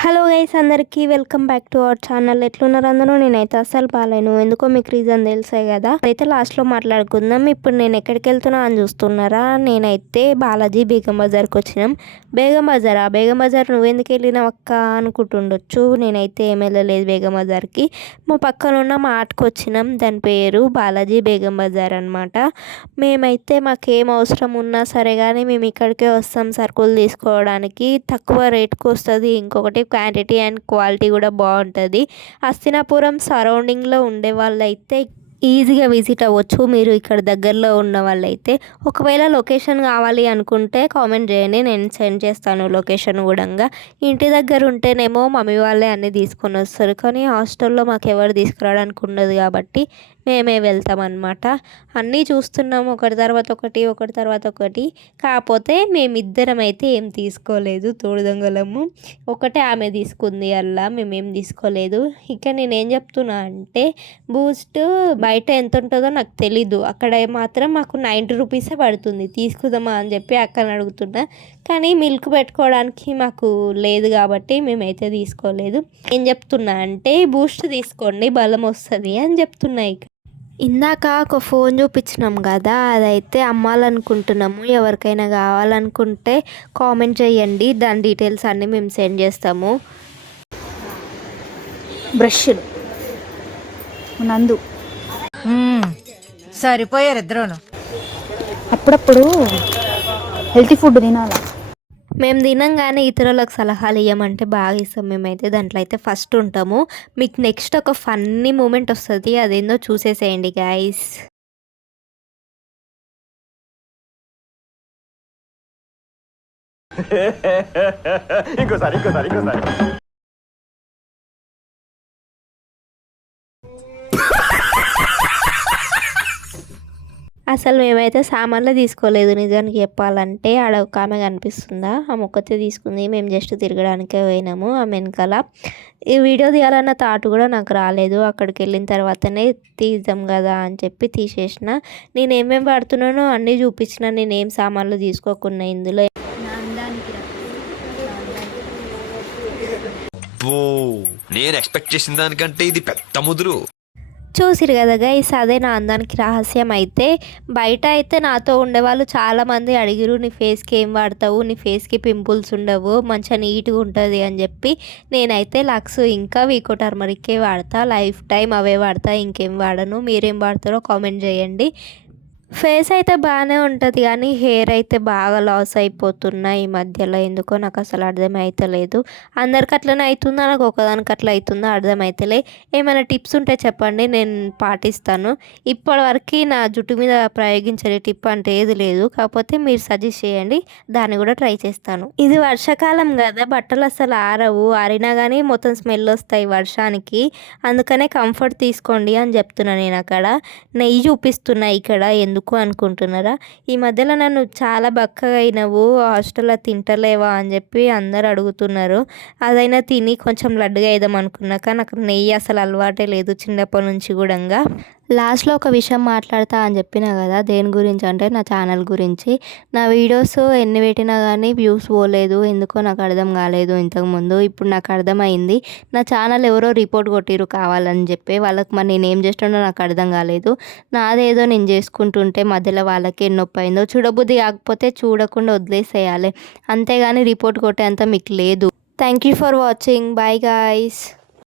Hello guys, అందరికీ welcome back to our channel. ఎట్లున్నారు అందరూ? నేనైతే అస్సలు బాగాలేను. ఎందుకో మీకు రీజన్ తెలిసే కదా. అయితే లాస్ట్లో మాట్లాడుకుందాం. ఇప్పుడు నేను ఎక్కడికి వెళ్తున్నా అని చూస్తున్నారా? నేనైతే బాలాజీ బేగం బజార్కి వచ్చినాం. బేగం బజార్ నువ్వెందుకు వెళ్ళినావు అక్క అనుకుంటుండొచ్చు. నేనైతే ఏం వెళ్ళలేదు బేగం బజార్కి. మా పక్కన ఉన్న మా ఆటకు వచ్చినాం. దాని పేరు బాలాజీ బేగం బజార్ అనమాట. మేమైతే మాకేం అవసరం ఉన్నా సరే కానీ మేము ఇక్కడికే వస్తాం సరుకులు తీసుకోవడానికి. తక్కువ రేట్కి వస్తుంది. ఇంకొకటి క్వాంటిటీ అండ్ క్వాలిటీ కూడా బాగుంటుంది. హస్తినాపురం సరౌండింగ్లో ఉండే వాళ్ళైతే ఈజీగా విజిట్ అవ్వచ్చు. మీరు ఇక్కడ దగ్గరలో ఉన్న వాళ్ళైతే ఒకవేళ లొకేషన్ కావాలి అనుకుంటే కామెంట్ చేయండి, నేను సెండ్ చేస్తాను లొకేషన్ కూడా. ఇంటి దగ్గర ఉంటేనేమో మమ్మీ వాళ్ళే అన్నీ తీసుకొని వస్తారు, కానీ హాస్టల్లో మాకు ఎవరు తీసుకురావడానికి ఉండదు కాబట్టి మేమే వెళ్తాం అన్నమాట. అన్నీ చూస్తున్నాము ఒకటి తర్వాత ఒకటి. కాకపోతే మేమిద్దరం అయితే ఏం తీసుకోలేదు, తోడు దొంగలము. ఒకటే ఆమె తీసుకుంది, అలా మేమేం తీసుకోలేదు. ఇక నేనేం చెప్తున్నా అంటే బూస్ట్ బయట ఎంత ఉంటుందో నాకు తెలీదు, అక్కడ మాత్రం మాకు 90 రూపీసే పడుతుంది. తీసుకుందామా అని చెప్పి అక్కని అడుగుతున్నా, కానీ మిల్క్ పెట్టుకోవడానికి మాకు లేదు కాబట్టి మేమైతే తీసుకోలేదు. ఏం చెప్తున్నా అంటే బూస్ట్ తీసుకోండి బలం వస్తుంది అని చెప్తున్నా. ఇక ఇందాక ఒక ఫోన్ చూపించినాం కదా, అదైతే అమ్మాలనుకుంటున్నాము. ఎవరికైనా కావాలనుకుంటే కామెంట్ చేయండి, దాని డీటెయిల్స్ అన్నీ మేము సెండ్ చేస్తాము. బ్రష్లు నందు సరిపోయారు ఇద్దరును. అప్పుడప్పుడు హెల్తీ ఫుడ్ తినాలా. మేము తినంగానే ఇతరులకు సలహాలు ఇవ్వమంటే బాగా ఇస్తాం మేమైతే. దాంట్లో అయితే ఫస్ట్ ఉంటాము. మీకు నెక్స్ట్ ఒక ఫన్నీ మూమెంట్ వస్తుంది, అదేందో చూసేసేయండి గైస్. ఇంకోసారి అసలు మేమైతే సామాన్లు తీసుకోలేదు నిజానికి చెప్పాలంటే. ఆడ ఒక ఆమె కనిపిస్తుందా, ఆ మొక్కతే తీసుకుంది. మేము జస్ట్ తిరగడానికే పోయినాము. ఆ వెనకాల ఈ వీడియో తీయాలన్న థాట్ కూడా నాకు రాలేదు. అక్కడికి వెళ్ళిన తర్వాతనే తీద్దాం కదా అని చెప్పి తీసేసిన. నేను ఏమేమి వాడుతున్నానో అన్నీ చూపించిన, నేనేం సామాన్లు తీసుకోకుండా ఇందులో. నేను ఎక్స్పెక్ట్ చేసిన దానికంటే ఇది పెద్ద ముదురు. చూసిరు కదా గైస్, అదే నా అందానికి రహస్యం. అయితే బయట అయితే నాతో ఉండేవాళ్ళు చాలామంది అడిగిరు, నీ ఫేస్కి ఏం వాడతావు, నీ ఫేస్కి పింపుల్స్ ఉండవు, మంచిగా నీట్గా ఉంటుంది అని చెప్పి. నేనైతే లక్స్ ఇంకా వీకో టర్మరిక్కే వాడతా, లైఫ్ టైం అవే వాడతా, ఇంకేం వాడను. మీరేం వాడతారో కామెంట్ చేయండి. ఫేస్ అయితే బాగానే ఉంటుంది, కానీ హెయిర్ అయితే బాగా లాస్ అయిపోతున్నాయి ఈ మధ్యలో. ఎందుకో నాకు అసలు అర్థమైతలేదు. అందరికి అట్లనే అవుతుందా, నాకు ఒకదానికి అట్లా అవుతుందో అర్థమైతలే. ఏమైనా టిప్స్ ఉంటే చెప్పండి, నేను పాటిస్తాను. ఇప్పటివరకు నా జుట్టు మీద ప్రయోగించే టిప్ అంటే ఏది లేదు, కాకపోతే మీరు సజెస్ట్ చేయండి, దాన్ని కూడా ట్రై చేస్తాను. ఇది వర్షాకాలం కదా, బట్టలు అసలు ఆరవు, ఆరినా కానీ మొత్తం స్మెల్ వస్తాయి వర్షానికి. అందుకనే కంఫర్ట్ తీసుకోండి అని చెప్తున్నాను. నేను అక్కడ నెయ్యి చూపిస్తున్నా, ఇక్కడ ఎందుకు అనుకుంటున్నారా? ఈ మధ్యలో నన్ను చాలా బక్కగా అయినవు, హాస్టల్లో తింటలేవా అని చెప్పి అందరు అడుగుతున్నారు. అదైనా తిని కొంచెం లడ్డుగా వేద్దాం అనుకున్నాక నాకు నెయ్యి అసలు అలవాటే లేదు చిన్నప్పటి నుంచి కూడా. లాస్ట్లో ఒక విషయం మాట్లాడతా అని చెప్పినా కదా, దేని గురించి అంటే నా ఛానల్ గురించి. నా వీడియోస్ ఎన్ని పెట్టినా కానీ వ్యూస్ పోలేదు, ఎందుకో నాకు అర్థం కాలేదు ఇంతకుముందు. ఇప్పుడు నాకు అర్థమైంది, నా ఛానల్ ఎవరో రిపోర్ట్ కొట్టిరు కావాలని చెప్పి. వాళ్ళకి మరి నేనేం చేస్తున్నా నాకు అర్థం కాలేదు. నాదేదో నేను చేసుకుంటుంటే మధ్యలో వాళ్ళకి ఎన్ని నొప్పి అయిందో. చూడబుద్ధి కాకపోతే చూడకుండా వదిలేసేయాలి, అంతేగాని రిపోర్ట్ కొట్టేంత మీకు లేదు. Thank you for watching. Bye guys.